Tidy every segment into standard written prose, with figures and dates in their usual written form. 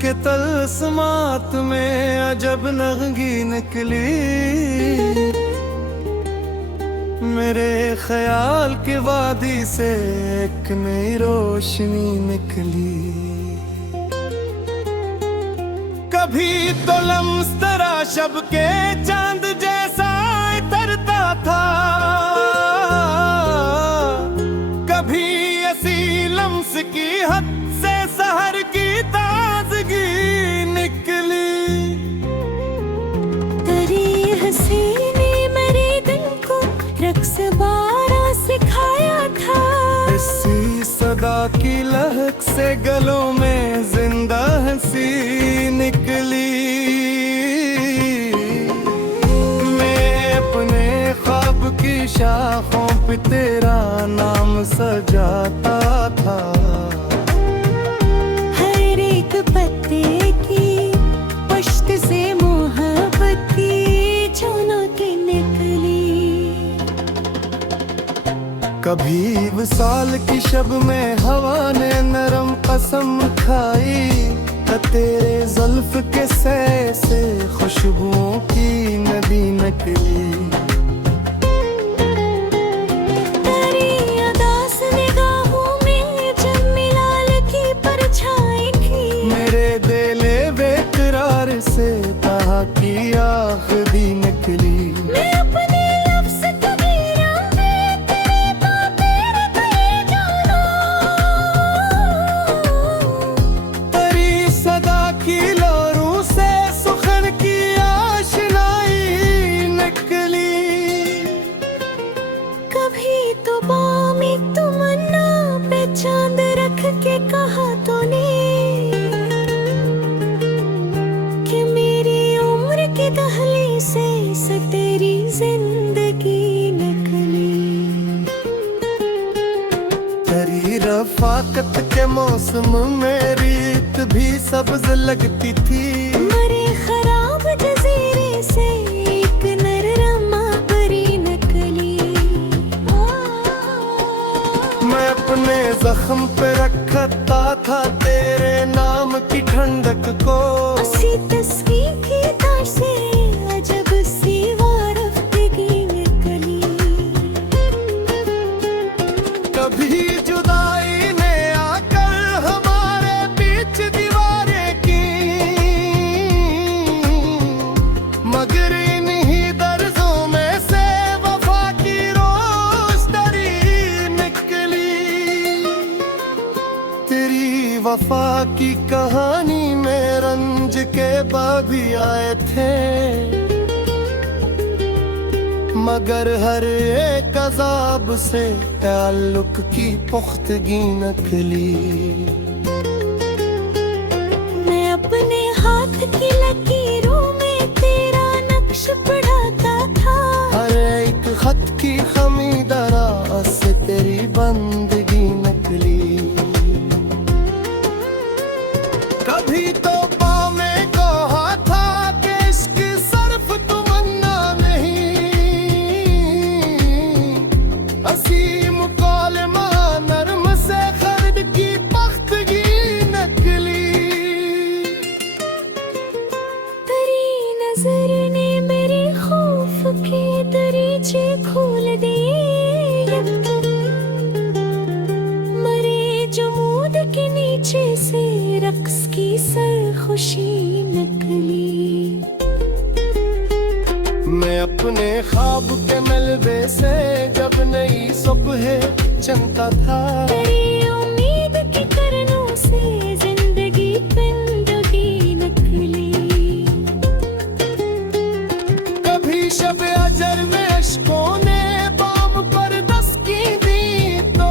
के तलस्मात में अजब नगगी निकली, मेरे ख्याल की वादी से एक नई रोशनी निकली। कभी तो लम्स तेरा शब के चांद जैसा इतरता था, कभी ऐसी लम्स की हद से सहर की ताजगी निकली। तेरी हंसी ने मेरे दिल को रक्स बारा सिखाया था, इसी सदा की लहक से गलों में जिंदा हंसी निकली। मैं अपने ख्वाब की शाखों पे तेरा नाम सजाता था, हर एक पत्ते की पुश्त से मोहब्बत की झुनक निकली। कभी विसाल की शब में हवा ने नरम कसम खाई, तेरे जुल्फ के सै से खुशबुओं की नदी निकली। तेरी अदास निगाहों में जब मिलाल की परछाई थी, मेरे दिले बेकरार से कहा की आखिरी निकली। मैं अपने लफ्ज़ कबीरा में तेरे ताबीर कहे जाना, तेरी सदा की लोरों से सुखन की आशनाई निकली। कभी तो बामी तमन्ना पे चांद रख के कहा तूने कि मेरी उम्र की दहलीज से तेरी जिंदगी निकली। तेरी रफाकत के मौसम में रीत भी सब्ज लगती थी, मरे खराब जजीरे से एक नरमा परी निकली। मैं अपने जख्म पे रखता था तेरे नाम की ठंडक को, असी तस्की की तार से अजब सी वारफ्तगी निकली। कभी जुदाई ने आकर हमारे बीच दीवारें की, मगर इन्हीं दर्जों में से वफा की रोशनी निकली। तेरी वफा की कहानी में रंज के बाब भी आए थे, मगर हर एक अजाब से ताल्लुक की पुख्तगी निकली। मैं अपने हाथ की लकीरों में तेरा नक्श पढ़ाता था, हर एक खत की खमी दरा से तेरी बंदगी निकली। कभी तो पाँव में कहा था कि इश्क सिर्फ तमन्ना नहीं, असीम कौलमा नरम से खर्द की पख्तगी निकली। तेरी नजर ने मेरे खौफ के दरीचे खोल दिए, मरे जमूद के नीचे से रक्स की सरखुशी निकली। मैं अपने ख्वाब के मलबे से जब नई सुबह चमका था, तेरी उम्मीद की करनों से जिंदगी पिंदगी निकली। कभी शब अजर में अश्कों ने बाम पर दस्तकी दी, तो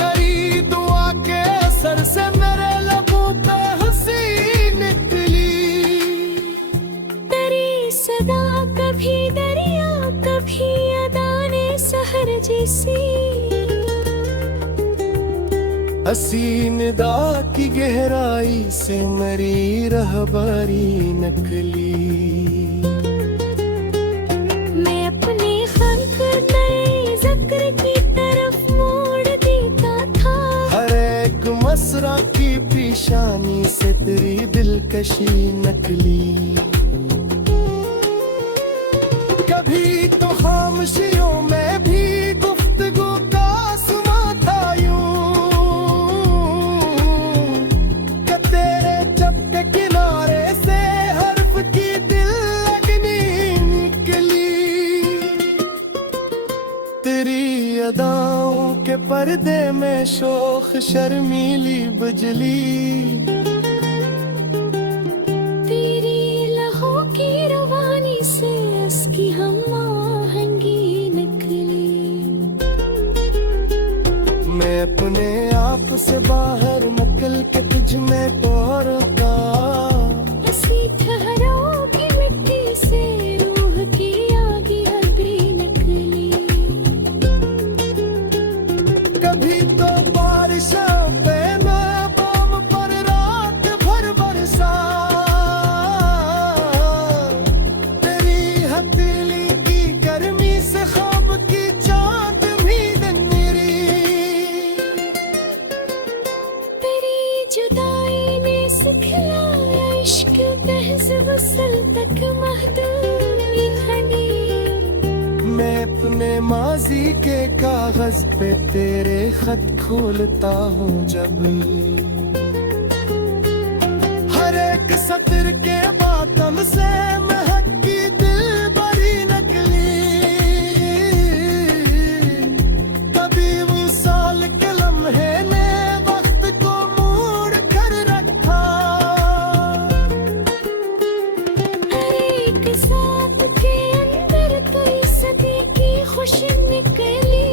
तेरी दुआ के असर से मेरे लबों पे हंसी निकली। तेरी सदा कभी दरिया कभी अदाने सहर जैसी, हसी निदा की गहराई से मेरी रहबरी निकली। मैं अपने खल्क नए ज़िक्र की तरफ मोड़ देता था, हर एक मस दिलकशी नकली। कभी तो खामोशियों में भी गुफ्तगू का आसमां था यूं कि तेरे चपके किनारे से हर्फ की दिल लगनी निकली। तेरी अदाओं के पर्दे में शोख शर्मीली बिजली। तेरी लहू की रवानी से उसकी हम आहंगी निकली। मैं अपने आप से बाहर निकल के तुझ में तोड़ का हंसी ठहराओ की मिट्टी से रूह की आगी हबरी निकली। कभी तो बारिशों पे मैं बम पर रात भर बरसा। तेरी हथेली की गर्मी से ख्वाब की चांद भी मेरी। तेरी जुदाई ने सिखलाया इश्क तहज़्ब वसल तक महदूद हनी। मैं अपने माजी के कागज पे तेरे खत खोलता हूँ जब। हर एक सत्र के बातम से महकी दिल बड़ी नकली। कभी वो साल के लम्हे ने वक्त को मोड़ कर रखा। हर एक साथ के अंदर कई सदी की खुशी निकली।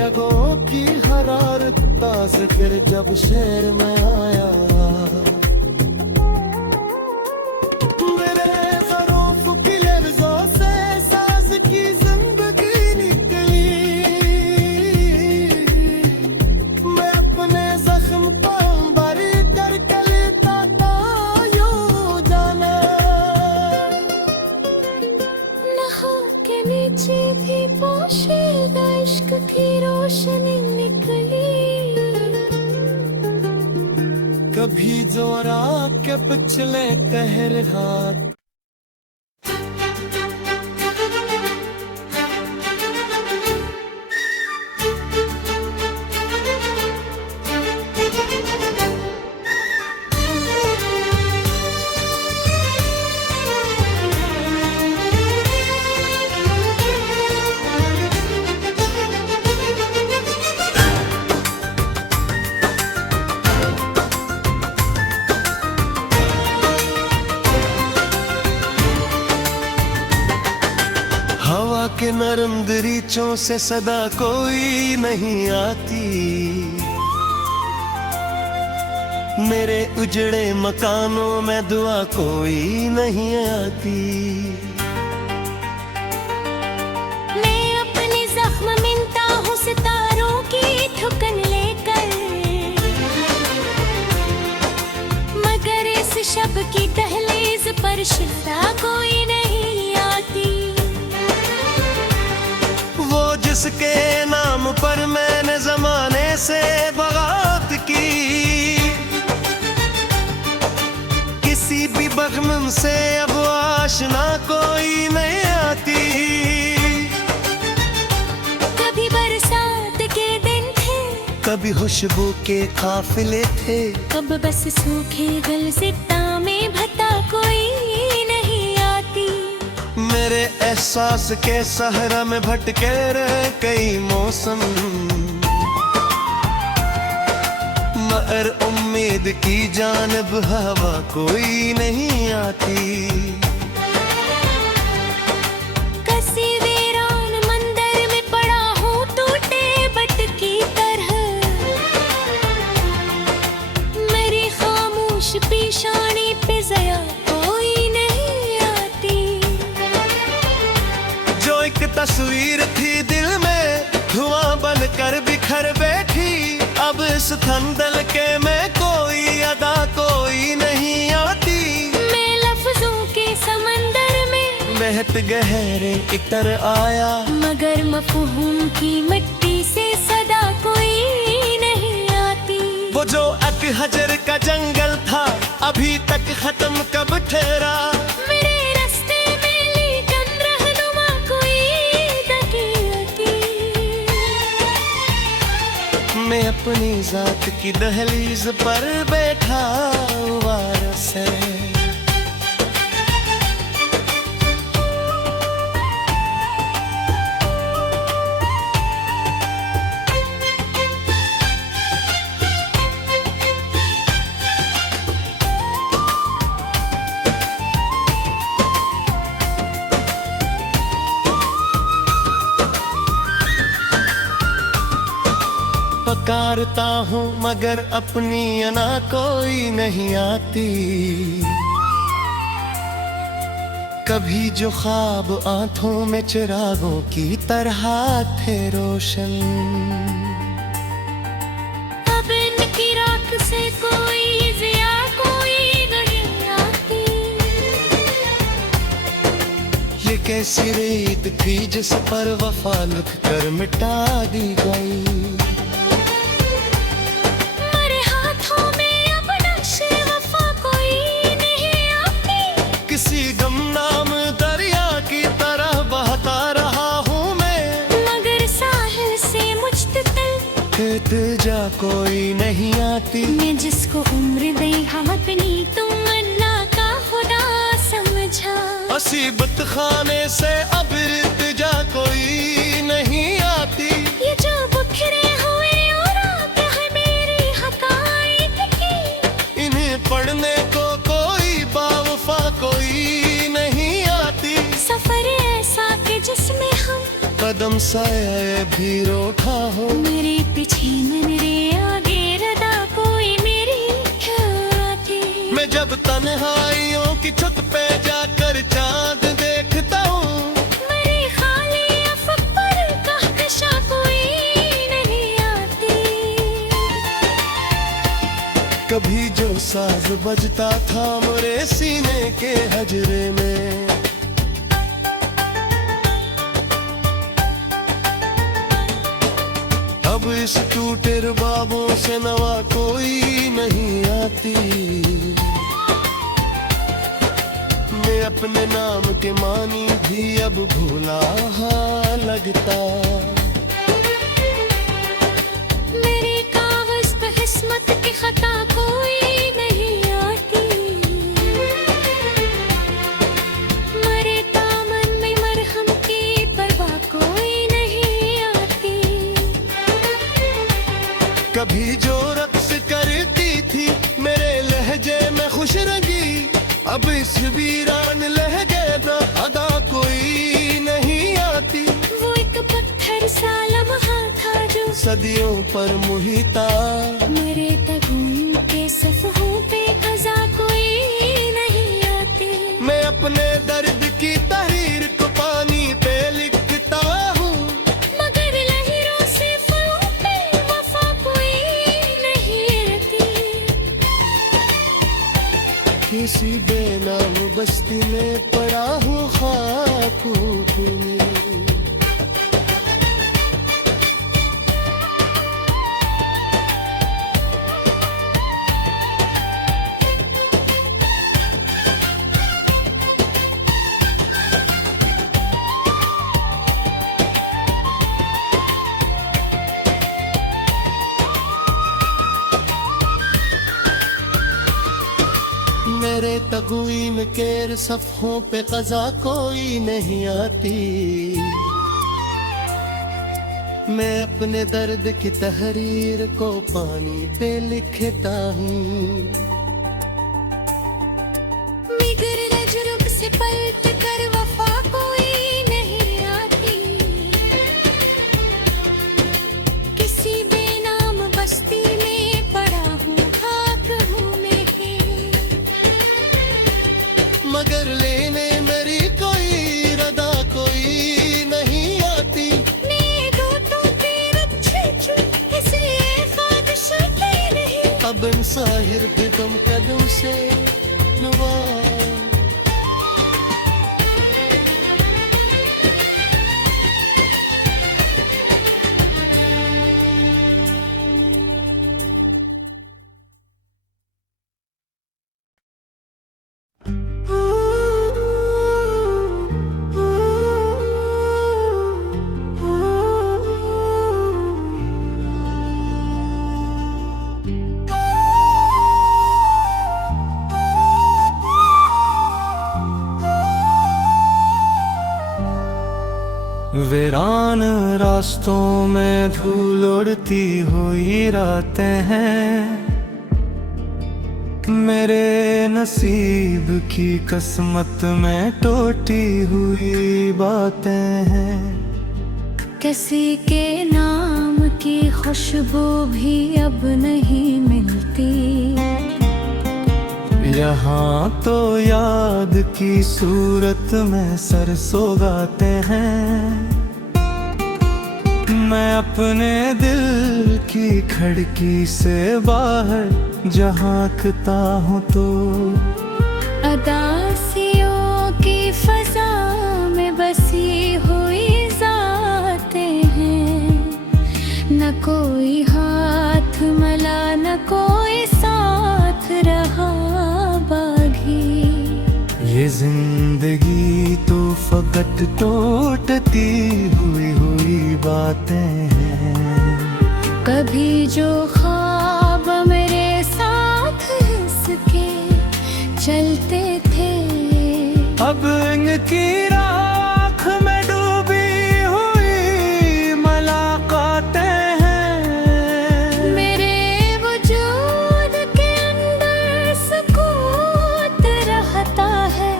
यगों की हरारत ताज़ कर जब शहर में आया। मेरे ज़रूफ की लफ्ज़ों से साज की जिंदगी निकली। मैं अपने जख्म पर भरी कर लेता था यूं जाना। लहू के नीचे भी पोशीदा इश्क की रोशनी निकली। कभी जोरा के पिछले कहर हाथ। हवा के नरम दरीचों से सदा कोई नहीं आती। मेरे उजड़े मकानों में दुआ कोई नहीं आती। मैं अपने जख्म मिनता हूँ सितारों की ठुकन लेकर। मगर इस शब की दहलीज पर शिता कोई नहीं आती। वो जिसके नाम पर मैंने जमाने से बगावत की। किसी भी बगम से अब आशना कोई नहीं आती। कभी बरसात के दिन थे, कभी खुशबू के काफिले थे। कब बस सूखे गलसिता में भता कोई नहीं आती। मेरे एहसास के सहरा में भटके रहे कई मौसम। मगर उम्मीद की जानब हवा कोई नहीं आती। कसी वीरान मंदिर में पड़ा हूँ टूटे बट की तरह। मेरी खामोश पेशानी पे ज़या कोई नहीं आती। जो एक तस्वीर थी दिल में धुआं बनकर बिखर बैठी। अब इस थंदल के में कोई अदा कोई नहीं आती। मैं लफ्जों के समंदर में बहत गहरे इतर आया। मगर मफहूम की मिट्टी से सदा कोई नहीं आती। वो जो एक हजर का जंगल था अभी तक खत्म कब ठहरा। मेरे रास्ते में लेकिन रहनुमा कोई दकीयती। मैं अपनी जात की दहलीज पर बैठा वारस है। पकारता हूँ मगर अपनी अना कोई नहीं आती। कभी जो ख्वाब आंखों में चिरागों की तरह थे रोशन, अब इनकी राख से कोई जिया कोई नहीं आती। ये कैसी रेत थी जिस पर वफा लिख कर मिटा दी गई। किसी गमनाम दरिया की तरह बहता रहा हूँ मैं, मगर साहिल से मुझतल जा कोई नहीं आती। मैं जिसको उम्र दे अपनी तुम अल्लाह का खुदा समझा। मुसीबत खाने से अब जा कोई नहीं आती। ये जो बिखरे हुए और आते हैं मेरी हकायत की, इन्हें पढ़ने को कोई बावफा कोई नहीं आती। सफर ऐसा कि जिसमें हम कदम साया भी रोका हो। मेरे पीछे मन रे आगे रदा कोई मेरी आती। मैं जब तन्हाइयों की छत पे जाकर चांद देखता हूँ, मेरे खाली अफक पर कहकशा कोई नहीं आती। कभी जो साज बजता था मेरे सीने के हजरे में, अब इस टूटे रुबाबों से नवा कोई नहीं आती। मैं अपने नाम के मानी भी अब भूला हाँ लगता। मेरे कागज पे किस्मत की खता कोई नहीं आती। मरे दामन में मरहम की परवाह कोई नहीं आती। कभी जो रक्स करती थी मेरे लहजे में खुश रंगी, अब इस वीरान लहजे ना अदा कोई नहीं आती। वो एक पत्थर सा लम्हा था जो सदियों पर मुहिता, मेरे तगुन के सफ़हों पे क़ज़ा कोई नहीं आती। मैं अपने दर्द की तहरीर को पानी पे लिखता हूँ, मगर लहरों से फलों पे वफा कोई नहीं आती। किसी बेनाम बस्ती में पड़ा हूँ खाकू में। मेरे तगुइन के सफ़ों पे क़ज़ा कोई नहीं आती। मैं अपने दर्द की तहरीर को पानी पे लिखता हूँ, मगर रजरुक से पलट कर वफा कोई नहीं आती। किसी बेनाम बस्ती में पड़ा हूँ खाक हूँ मैं, मगर लेने मेरी कोई रदा कोई नहीं आती। अब साहिर भी तुम कदम से नवा वीरान रास्तों में धूल उड़ती हुई रातें हैं, मेरे नसीब की किस्मत में टूटी हुई बातें हैं। किसी के नाम की खुशबू भी अब नहीं मिलती, यहाँ तो याद की सूरत में सरसों गाते हैं। मैं अपने दिल की खिड़की से बाहर झांकता हूँ तो अदासियों की फजा में बसी हुई जातें हैं। न कोई हाथ मला न कोई साथ रहा बागी। ये जिंदगी तो फकत टूटती हुई बातें हैं। कभी जो ख्वाब मेरे साथ इसके चलते थे, अब इनकी राख में डूबी हुई मुलाकातें हैं। मेरे वजूद के अंदर सुकूत रहता है।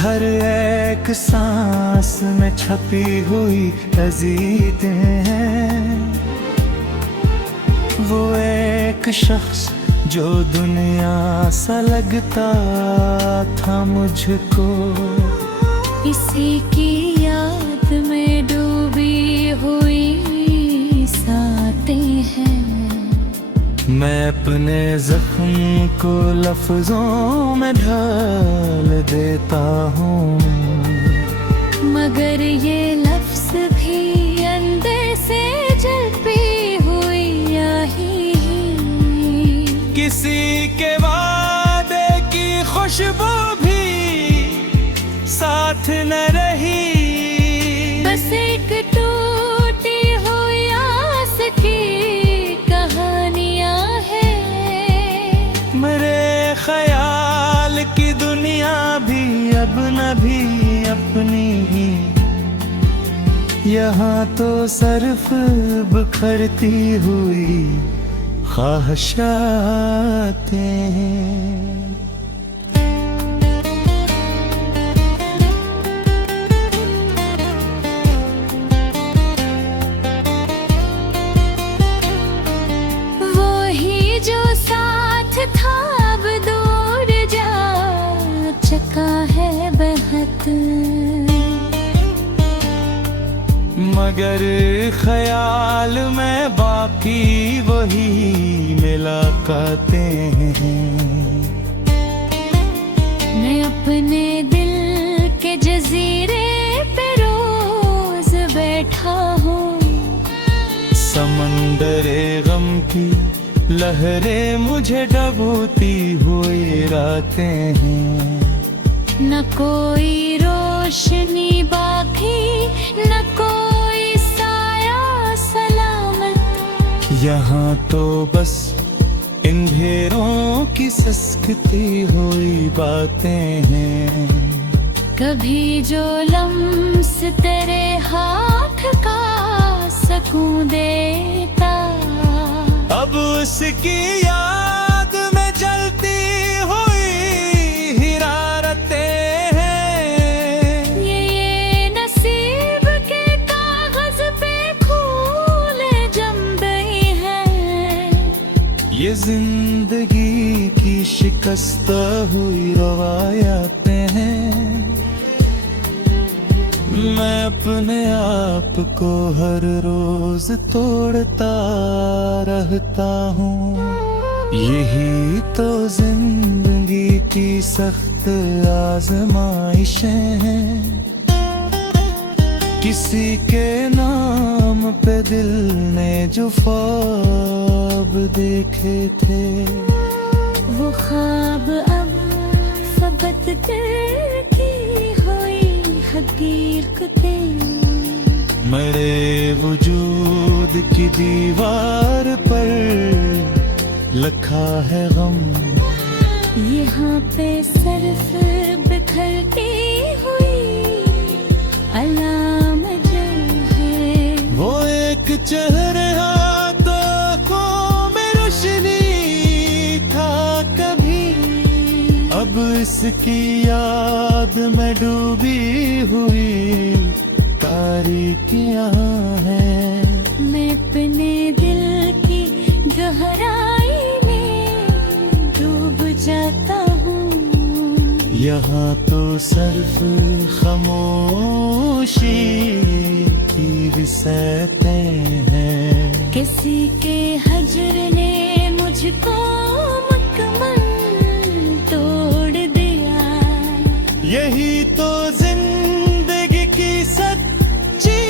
हर एक सांस में छपी हुई अजीतें हैं। वो एक शख्स जो दुनिया सा लगता था मुझको, इसी की याद में डूबी हुई सातें हैं। मैं अपने जख्म को लफ्जों में ढाल देता हूँ, मगर ये लफ्ज भी अंदर से जलती हुई आही। किसी के वादे की खुशबू भी साथ न रही। बस एक टूटी हुई आस की कहानियां हैं। मेरे ख्याल की दुनिया भी अब न भी अपनी ही, यहाँ तो सिर्फ बिखरती हुई ख्वाहिशातें हैं। वो ही जो साथ था अब दूर जा चुका है बहुत, मगर ख्याल में बाकी वही मुलाकातें हैं। मैं अपने दिल के जजीरे पे रोज बैठा हूँ। समंदरे गम की लहरें मुझे डूबती हुई रातें हैं। न कोई रोशनी बाकी न कोई साया सलामत, यहाँ तो बस अंधेरों की सिसकती हुई बातें हैं। कभी जो लम्स तेरे हाथ का सकून देता, अब उसकी याद में जलती हुई हिरारतें हैं। ये नसीब के कागज पे फूले जम गई हैं। ये जिंदगी की शिकस्त हुई रवायतें हैं। मैं अपने आप को हर रोज तोड़ता रहता हूँ। यही तो जिंदगी की सख्त आजमाइशें हैं। किसी के नाम पे दिल ने जो ख्वाब देखे थे, वो ख्वाब अब फकत दिल की हुई हकीकतें। मेरे वजूद की दीवार पर लिखा है गम, यहाँ पे सिर्फ बिखरती हुई अला जिसकी याद में डूबी हुई तारीकियां हैं। मैं अपने दिल की गहराई में डूब जाता हूँ। यहाँ तो सिर्फ खामोशी की विसतें हैं। किसी के हजर ने मुझको मुकम्मल तोड़ दिया। यही तो जिंदगी की सच्ची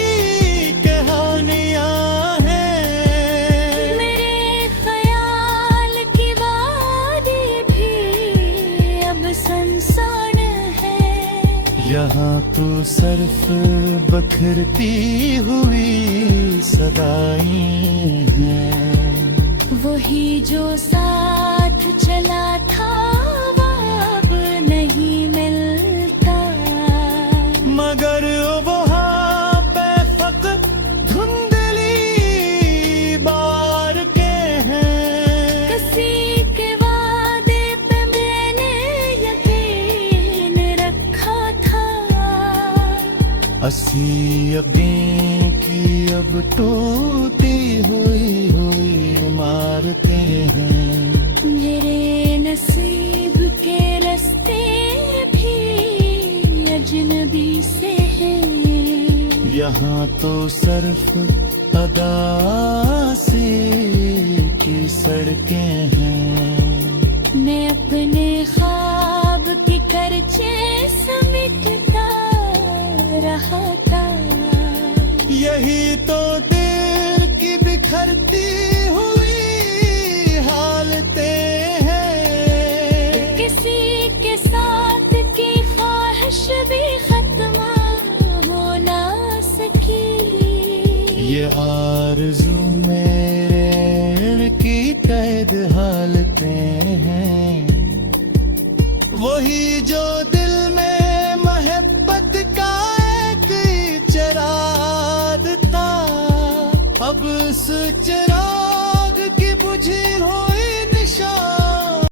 कहानियां हैं। मेरे ख्याल की वादी भी अब सुनसान है। यहाँ तो सिर्फ बखरती हुई सदाएं हैं। वही जो साथ चला था वो अब नहीं मिलता। मगर वहाँ पे फकत धुंधली बार के हैं। किसी के वादे पे मैंने यकीन रखा था। असी यकीन की अब टूटी हुई मारते हैं। मेरे नसीब के रास्ते भी अजनबी से हैं। यहाँ तो सिर्फ अदासी की सड़कें हैं। मैं अपने ख्वाब की करचे समेटता रहा था। यही तो दिल की बिखरती हुई हालतें हैं। किसी के साथ की ख्वाहिश भी खत्म हो ना सकी। ये आरज़ू मेरे की कैद हालतें हैं। वही जो दिल में मोहब्बत का एक चिराग था, अब उस चिराग की बुझी हो